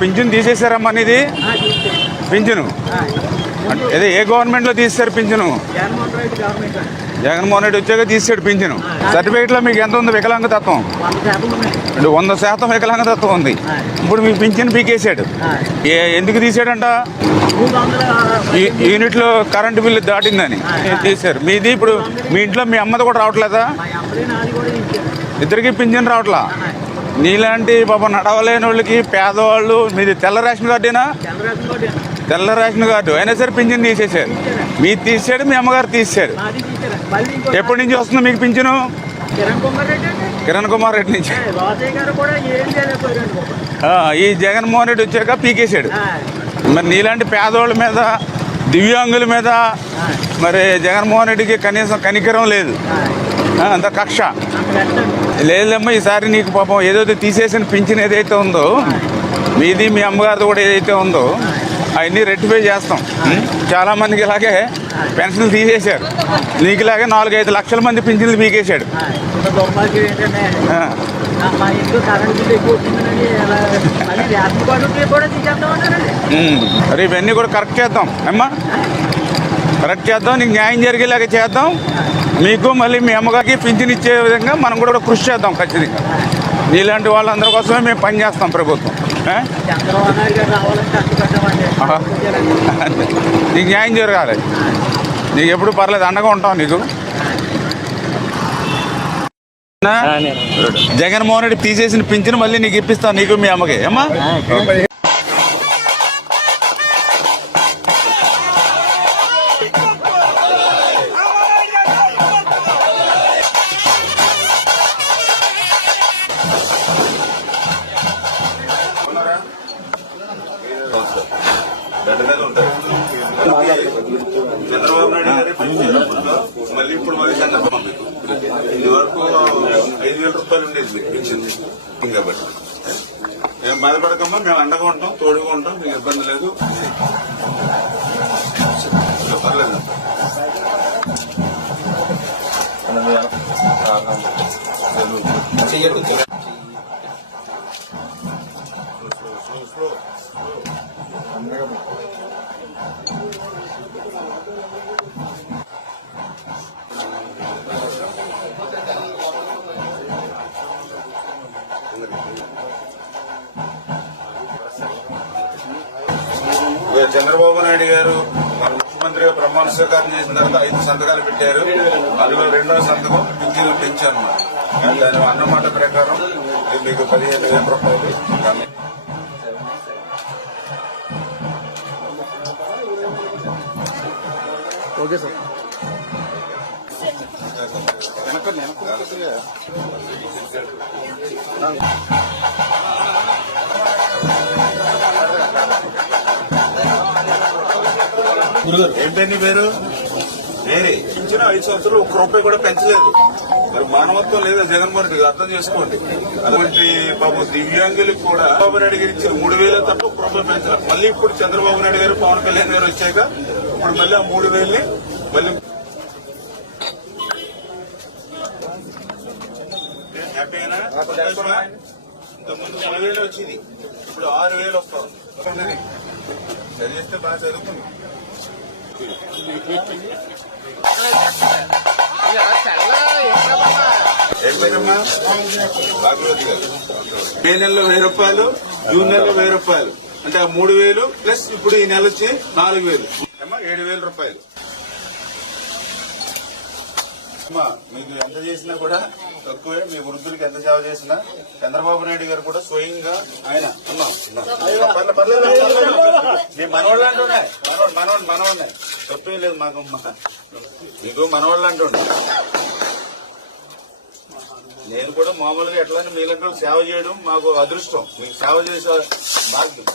పింఛను తీసేశారమ్మా ఇది పింఛను అదే ఏ గవర్నమెంట్లో తీస్తారు పింఛను? జగన్మోహన్ రెడ్డి వచ్చాక తీసాడు పింఛను. సర్టిఫికేట్లో మీకు ఎంత ఉంది వికలాంగతత్వం? 100% వికలాంగతత్వం ఉంది. ఇప్పుడు మీకు పింఛను పీకేసాడు. ఎందుకు తీసాడంట? యూనిట్లో కరెంటు బిల్లు దాటిందని తీశారు. మీది ఇప్పుడు మీ ఇంట్లో మీ అమ్మది కూడా రావట్లేదా? ఇద్దరికి పింఛను రావట్లా. నీలాంటి పాపం నడవలేని వాళ్ళకి, పేదవాళ్ళు, మీది తెల్ల రేషన్ కార్డేనా? తెల్ల రేషన్ కార్డు అయినా సరే పింఛను తీసేశారు. మీరు తీసాడు, మీ అమ్మగారు తీసారు. ఎప్పటి నుంచి వస్తుంది మీకు పింఛను? కిరణ్ కుమార్ రెడ్డి నుంచి. ఈ జగన్మోహన్ రెడ్డి వచ్చాక పీకేశాడు. మరి నీలాంటి పేదవాళ్ళ మీద, దివ్యాంగుల మీద మరి జగన్మోహన్ రెడ్డికి కనీసం కనికరం లేదు. అంత కక్ష లేదమ్మా. ఈసారి నీకు పాపం ఏదైతే తీసేసిన పింఛన్ ఏదైతే ఉందో, మీది మీ అమ్మగారిది కూడా ఏదైతే ఉందో, అవన్నీ రెక్టిఫై చేస్తాం. చాలామందికి ఇలాగే పెన్షన్లు తీసేశారు. నీకు ఇలాగే 4-5 లక్షల మంది పింఛన్లు పీకేశాడు. మరి ఇవన్నీ కూడా కరెక్ట్ చేద్దాం అమ్మా, కరెక్ట్ చేద్దాం. నీకు న్యాయం జరిగేలాగా చేద్దాం. మీకు మళ్ళీ మీ అమ్మగారికి పింఛన్ ఇచ్చే విధంగా మనం కూడా కృషి చేద్దాం ఖచ్చితంగా. నీలాంటి వాళ్ళందరి కోసమే మేము పనిచేస్తాం ప్రభుత్వం. నీకు న్యాయం జరగాలి. నీకు ఎప్పుడు పర్లేదు, అండగా ఉంటాం నీకు. జగన్మోహన్ రెడ్డి తీసేసిన పింఛను మళ్ళీ నీకు ఇప్పిస్తాను, నీకు మీ అమ్మకి అమ్మా. చంద్రబాబు నాయుడు గారి మళ్ళీ ఇప్పుడు చంద్రబాబు ఇది వరకు 5,000 రూపాయలు ఉండేది పెన్షన్. కాబట్టి మేము బాధపడకమ్మా, మేము అండగా ఉంటాం, తోడుగా ఉంటాం, మీకు ఇబ్బంది లేదు. పర్లేదు. చంద్రబాబు నాయుడు గారు మన ముఖ్యమంత్రిగా ప్రమాణ స్వీకారం చేసిన తర్వాత 5 సంతకాలు పెట్టారు. అందులో 2వ సంతకం పింఛన్లు పెంచాను. దాని అన్నమాట ప్రకారం మీకు 15,000 రూపాయలు. Okay sir. ఏంటండి పేరు? వేరే ఇచ్చిన 5 సంవత్సరాలు 1 రూపాయి కూడా పెంచలేదు. మరి మానవత్వం లేదా జగన్మోహన్ రెడ్డి? అర్థం చేసుకోండి. అటువంటి బాబు దివ్యాంగులకు కూడా చంద్రబాబు నాయుడు గారు ఇచ్చిన 3,000 తప్ప 1 రూపాయి పెంచారు. మళ్ళీ ఇప్పుడు చంద్రబాబు నాయుడు గారు, పవన్ కళ్యాణ్ గారు వచ్చాక ఇప్పుడు మళ్ళీ ఆ 3,000 మళ్ళీ హ్యాపీ అయినా. ఇంతకుముందు 10,000 వచ్చింది, ఇప్పుడు 6,000 వస్తుంది. చదివిస్తే బాగా చదువుకుంది. ఏంటమ్మా భాగవతి గారు? మే నెలలో 1,000 రూపాయలు, జూన్ నెలలో 1,000 రూపాయలు, అంటే ఆ 3,000 ప్లస్ ఇప్పుడు ఈ నెల వచ్చి 4,000 అమ్మా, 7,000 రూపాయలు. మీకు ఎంత చేసినా కూడా తక్కువే. మీ వృద్ధులకి ఎంత సేవ చేసినా చంద్రబాబు నాయుడు గారు కూడా స్వయంగా ఆయన మీ మనవాళ్ళు అంటున్నాయి. మనవాళ్ళే తప్పేం లేదు. మాకు మీకు మనవాళ్ళు అంటున్నాయి. నేను కూడా మామూలుగా ఎట్లా మీలంటే సేవ చేయడం మాకు అదృష్టం. మీకు సేవ చేసే భాగ్యం.